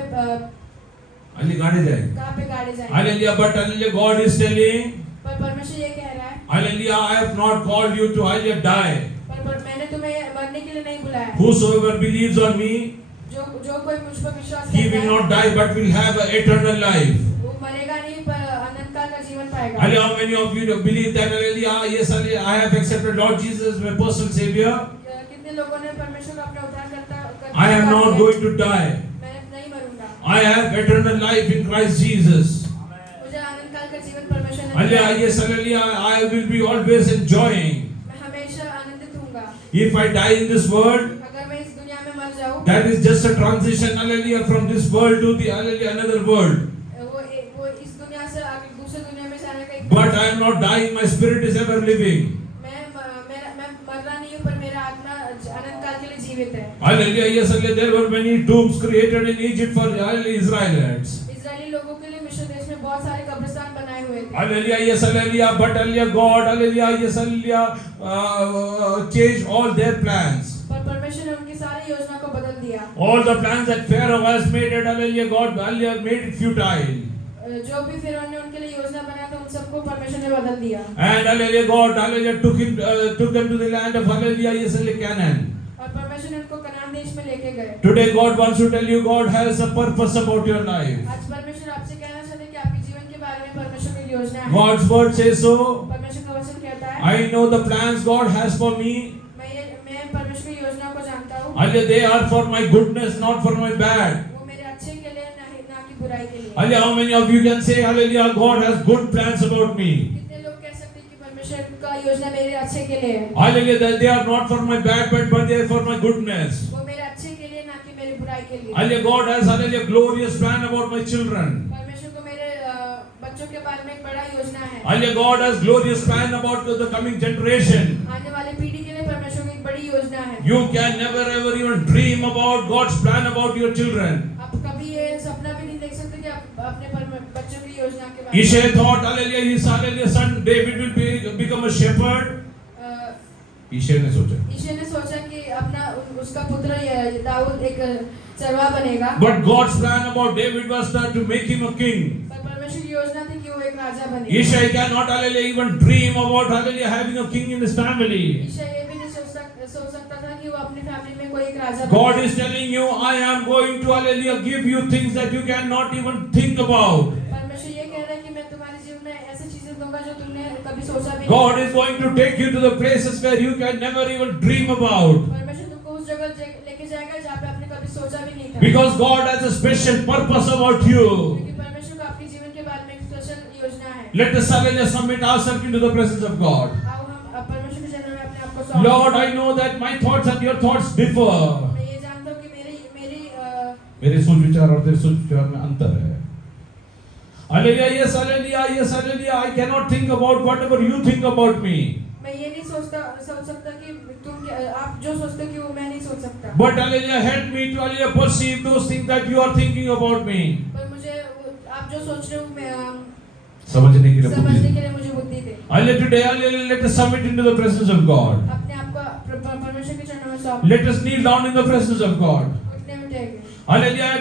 Hallelujah, गाड़े जाएंगे. गाड़े जाएंगे. Hallelujah, but, hallelujah, God is telling, पर परमेश्वर ये कह रहा है, hallelujah, I have not called you to, hallelujah, die. पर मैंने तुम्हें मरने के लिए नहीं बुलाया. Whosoever believes on me, जो कोई मुझ पर विश्वास he करता will है, not die but will have an eternal life. वो मरेगा नहीं पर अनंत काल का जीवन पाएगा. Hallelujah, how many of you believe that, hallelujah, yes, hallelujah, I have accepted Lord Jesus as my personal Savior. कितने लोगों ने परमेश्वर को अपना उद्धारकर्ता I am not going to die. मैं नहीं मरूंगा. I have eternal life in Christ Jesus. मुझे अनंत काल का जीवन परमेश्वर ने Hallelujah, दिया है. yes, hallelujah, I will be always enjoying. मैं हमेशा आनंदित होऊंगा. If I die in this world, अगर मैं इस दुनिया में मर जाऊं, that is just a transition, hallelujah, from this world to the, hallelujah, another world. वो इस दुनिया से आगे दूसरी दुनिया में जाने का एक But I am not dying, my spirit is ever living. मैं मरना नहीं हूँ पर मेरा आत्मा अनंत काल के लिए जीवित है. Hallelujah, yes, hallelujah, there were many tombs created in Egypt for, hallelujah, Israelites. Israeli लोगों के लिए मिस्र देश में बहुत सारे कब्रिस्तान बनाए हुए थे. Hallelujah, yes, hallelujah, but, hallelujah, God, hallelujah, yes, hallelujah, changed all their plans. पर परमेश्वर ने उनकी सारी योजना को बदल दिया. All the plans that Pharaoh has made it, hallelujah, God, hallelujah, made it futile. जो भी फिरौन ने उनके लिए योजना बनाया था उन सबको परमेश्वर ने बदल दिया. And, hallelujah, God, hallelujah, took them to the land of, hallelujah, yes, hallelujah, Canaan. और परमेश्वर ने उनको कनान देश में लेके गए. Today, God wants to tell you, God has a purpose about your life. आज परमेश्वर आपसे कहना चाहते हैं कि आपके जीवन के बारे में परमेश्वर की योजना है. God's word says so. परमेश्वर का वचन कहता है, I know the plans God has for me. मैं परमेश्वर की योजना को जानता हूँ. Hallelujah, they are for my goodness, not for my bad. वो मेरे अच्छे के लिए ना कि बुराई के लिए. Hallelujah, how many of you can say, hallelujah, God has good plans about me? कितने लोग कह सकते हैं कि परमेश्वर का योजना मेरे अच्छे के लिए है. Hallelujah, that they are not for my bad, but they are for my goodness. वो मेरे अच्छे के लिए ना कि मेरी बुराई के लिए. Hallelujah, God has, hallelujah, glorious plan about my children. परमेश्वर को मेरे बच्चों के बारे में एक बड़ा योजना है. Hallelujah, God has glorious plan about the coming generation. आने वाली पीढ़ी के लिए परमेश्वर की एक बड़ी योजना है. You can never ever even dream about God's plan about your children. आप कभी ये सपना भी नहीं देख सकते कि आप अपने बच्चों की योजना के बारे में. Isaiah thought, hallelujah, his, hallelujah, son David will become a shepherd. Isaiah ने सोचा. ईशे ने सोचा कि अपना उसका पुत्र दाऊद एक चरवाहा बनेगा. But God's plan about David was that to make him a king. पर परमेश्वर की योजना थी कि वो एक राजा बने. Isaiah cannot, hallelujah, even dream about, hallelujah, having a king in his family. Isha ये भी नहीं सोच सकता था कि वो अपनी फैमिली में कोई एक राजा God बने. is telling you, I am going to, hallelujah, give you things that you cannot even think about. परमेश्वर ये कह रहा है कि मैं तुम्हारे जीवन में ऐसी चीजें दूंगा जो तुमने कभी सोचा भी नहीं. God is going to take you to the places where you can never even dream about. परमेश्वर तुमको उस जगह लेके जाएगा जहाँ पे आपने कभी सोचा भी नहीं था. Because God has a special purpose about you. क्योंकि परमेश्वर को आपके जीवन के बारे में एक स्पेशल योजना है. Let us hallelujah submit ourselves into the presence of God. आओ हम परमेश्वर के चरणों में अपने आप को सौंप Lord, दें। I know that my thoughts and your thoughts differ. मैं ये जानता हूँ कि मेरे सोच विचार और तेरे सोच विचार में अंतर है. Hallelujah, yes, hallelujah. I cannot think about whatever you think about me. मैं ये नहीं सोच सकता कि आप जो सोचते हो कि वो मैं नहीं सोच सकता। But hallelujah, help me to hallelujah perceive those things that you are thinking about me. पर मुझे आप जो सोच रहे हो मैं समझने के लिए समझने के लिए मुझे बुद्धि दे। Hallelujah, today hallelujah, let us submit into the presence of God. अपने आप को परमेश्वर के चरणों में सौंप। Let us kneel down in the presence of God. घुटने में take. Hallelujah,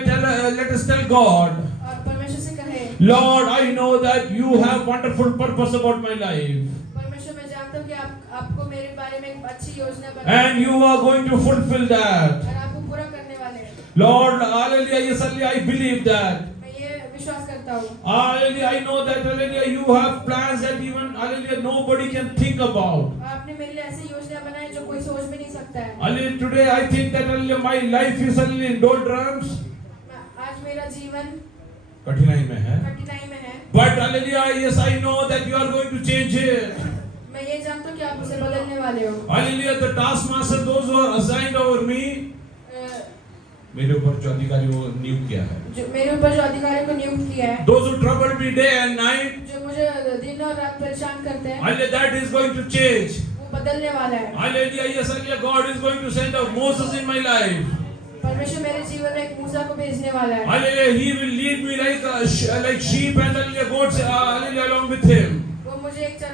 let us tell God, और परमेश्वर से कहे, Lord, I know that you have wonderful purpose about my life. परमेश्वर मैं जानता हूँ कि आपको मेरे बारे में एक अच्छी योजना बनाई And you are going to fulfill that. और आपको पूरा करने वाले हैं। Lord, hallelujah, yes, hallelujah, I believe that. मैं ये विश्वास करता हूँ। Hallelujah, I know that, hallelujah, you have plans that even, hallelujah, nobody can think about. आपने मेरे लिए ऐसी योजना बनाई जो कोई सोच भी नहीं सकता है। Hallelujah, today I think that, hallelujah, my life is, hallelujah, in doldrums. आज मेरा जीवन कठिनाई में है. कठिनाई में है। But, hallelujah, yes, I know that you are going to change it. मैं ये जानता हूँ कि आप उसे बदलने वाले हो। Hallelujah, the taskmaster, those who are assigned over me, अ, मेरे ऊपर जो अधिकारी वो नियुक्त किया है. जो मेरे ऊपर जो अधिकारियों को नियुक्त किया है, Those who trouble me day and night, जो मुझे दिन और रात परेशान करते हैं, hallelujah, that is going to change. वो बदलने वाला है। Hallelujah, yes, hallelujah, God is going to send out Moses in my life. परमेश्वर मेरे जीवन में एक मूसा को भेजने वाला है। Hallelujah, he will lead me like sheep and hallelujah, goats, hallelujah, along with him. वो मुझे एक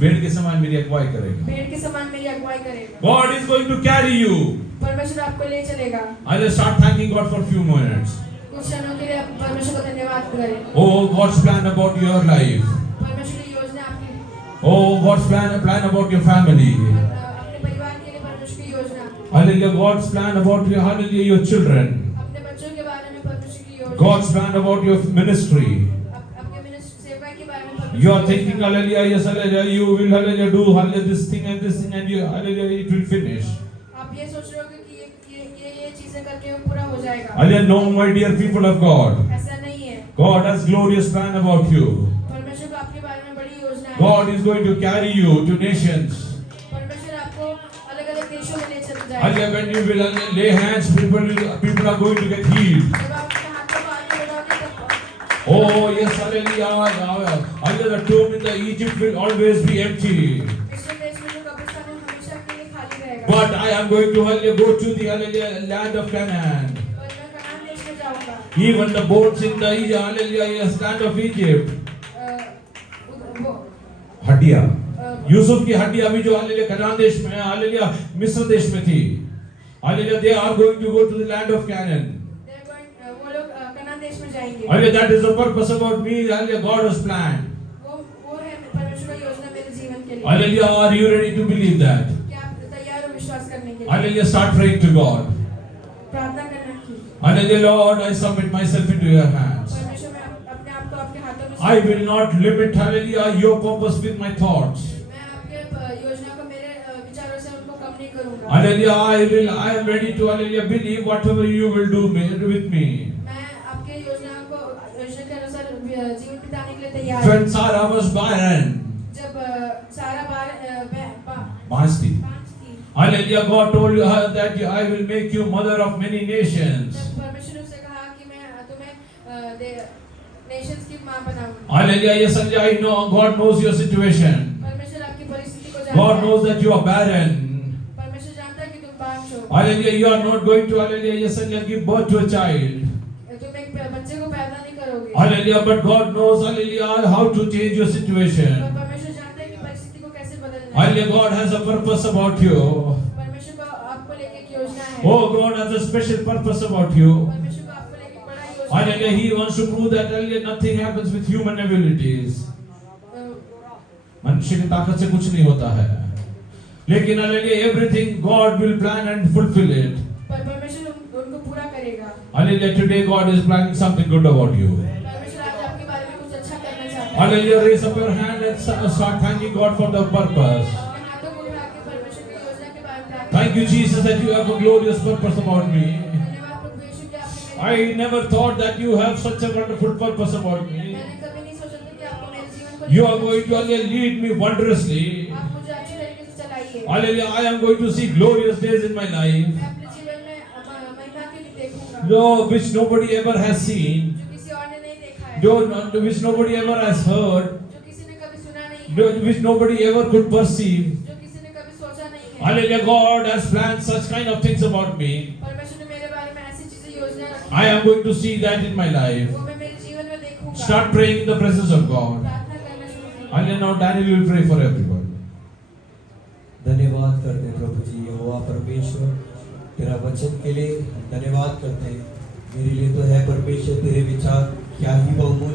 भेड़ के समान मेरी अगुवाई करेगा. भेड़ के समान मेरी अगुवाई करेगा। God is going to carry you. परमेश्वर आपको ले चलेगा। I'll start thanking God for a few minutes. कुछ क्षणों के लिए आप परमेश्वर को धन्यवाद करें। Oh, God's plan about your life. परमेश्वर की योजना आपकी, Oh, God's plan about your family. अपने परिवार के लिए परमेश्वर की योजना, Hallelujah, God's plan about your, hallelujah, your children. अपने बच्चों के बारे में परमेश्वर की योजना, God's plan about your ministry. आपके मिनिस्ट्री सेवा के बारे में परमेश्वर You are की thinking, योजना। hallelujah, yes, hallelujah, you will, hallelujah, do, hallelujah, this thing, and you, hallelujah, it will finish. आप ये सोच रहे हो कि ये चीजें करके वो पूरा हो जाएगा। Hallelujah, no, my dear people of God. ऐसा नहीं है। God has glorious plan about you. परमेश्वर को आपके बारे में बड़ी योजना है। God is going to carry you to nations. परमेश्वर आपको अलग-अलग देशों में ले चले जाएगा। Hallelujah, when you will lay hands, people are going to get healed. जब आप अपने हाथों को आगे बढ़ाओगे तब Oh, yes, hallelujah. Hallelujah, the tomb in the Egypt will always be empty. मिस्र देश में जो कब्रिस्तान है हमेशा के लिए खाली रहेगा। But I am going to, hallelujah, go to the, hallelujah, land of Canaan. और मैं कनान देश में जाऊंगा। Even the boats in the, hallelujah, yes, land of Egypt. वो हड्डियां, यूसुफ की हड्डियां भी जो हालेलुया कनान देश में, हालेलुया मिस्र देश में थी, hallelujah they are going to go to the land of Canaan. वो लोग कनान देश में जाएंगे। Hallelujah, that is the purpose about me. Hallelujah, God has planned. वो है परमेश्वर की योजना मेरे जीवन के लिए। Hallelujah, are you ready to believe that? क्या आप तैयार हो विश्वास करने के लिए? Hallelujah, start praying to God. प्रार्थना करना की। Hallelujah, Lord, I submit myself into your hands. परमेश्वर मैं अपने आप को आपके हाथों में I will not limit, hallelujah, your purpose with my thoughts. मैं आपके योजना को मेरे विचारों से उनको कम नहीं करूंगा। Hallelujah, I am ready to, hallelujah, believe whatever you will do with me. मैं आपके योजना के अनुसार जीवन बिताने के लिए तैयार हूँ। When Sarah was barren, जब सारा बांझ थी, थी, hallelujah, God told her that I will make you mother of many nations. जब परमेश्वर ने उसे कहा कि मैं तुम्हें नेशंस की माँ बनाऊंगा। Hallelujah, yes, hallelujah, I know God knows your situation. परमेश्वर आपकी परिस्थिति को जानता God है। knows that you are barren. परमेश्वर जानता है कि तुम बांझ हो। Hallelujah, you are not going to, hallelujah, yes, hallelujah, give birth to a child. तुम एक बच्चे को पैदा नहीं करोगे। Hallelujah, but God knows, hallelujah, how to change your situation. पर परमेश्वर जानता है कि परिस्थिति को कैसे बदलना है। Hallelujah, God has a purpose about you. परमेश्वर को आपको लेके एक योजना है। Oh, God has a special purpose about you. परमेश्वर को आपको लेके बड़ा योजना है। Hallelujah, He wants to prove that, hallelujah, nothing happens with human abilities. मनुष्य की ताकत से कुछ नहीं होता है, लेकिन hallelujah, everything God will plan and fulfill it. पर परमेश्वर उनको पूरा करेगा। Hallelujah, today God is planning something good about you. परमेश्वर आज आपके बारे में कुछ अच्छा करना चाहता है। Hallelujah, raise up your hand and start thanking God for the purpose. अपने हाथों को उठा के परमेश्वर की योजना के बारे में प्रार्थना Thank you, Jesus, that you have a glorious purpose about me. धन्यवाद प्रभु यीशु कि आपने I never thought that you have such a wonderful purpose about me. मैंने कभी नहीं सोचा था कि आपको मेरे जीवन को You are going to lead me wondrously. आप मुझे अच्छे तरीके से चलाइए। Hallelujah. I am going to see glorious days in my life. मैं अपने जीवन में महिमा के भी देखूंगा No, which nobody ever has seen. जो किसी और ने नहीं देखा है, No, which nobody ever has heard. जो किसी ने कभी सुना नहीं No, है, which nobody ever could perceive. जो किसी ने कभी सोचा नहीं है। Hallelujah. God has planned such kind of things about me. परमेश्वर ने मेरे बारे में ऐसी चीजें योजना रखी I है, am going to see that in my life. वो मैं मेरे जीवन में देखूंगा। Start praying in the presence of God. प्रार्थना करना शुरू कीजिए। Hallelujah. Now Daniel will pray for everyone. धन्यवाद करते हैं प्रभु जी, यहोवा परमेश्वर तेरा वचन के लिए धन्यवाद करते हैं। मेरे लिए तो है परमेश्वर तेरे विचार क्या ही बहुमूल्य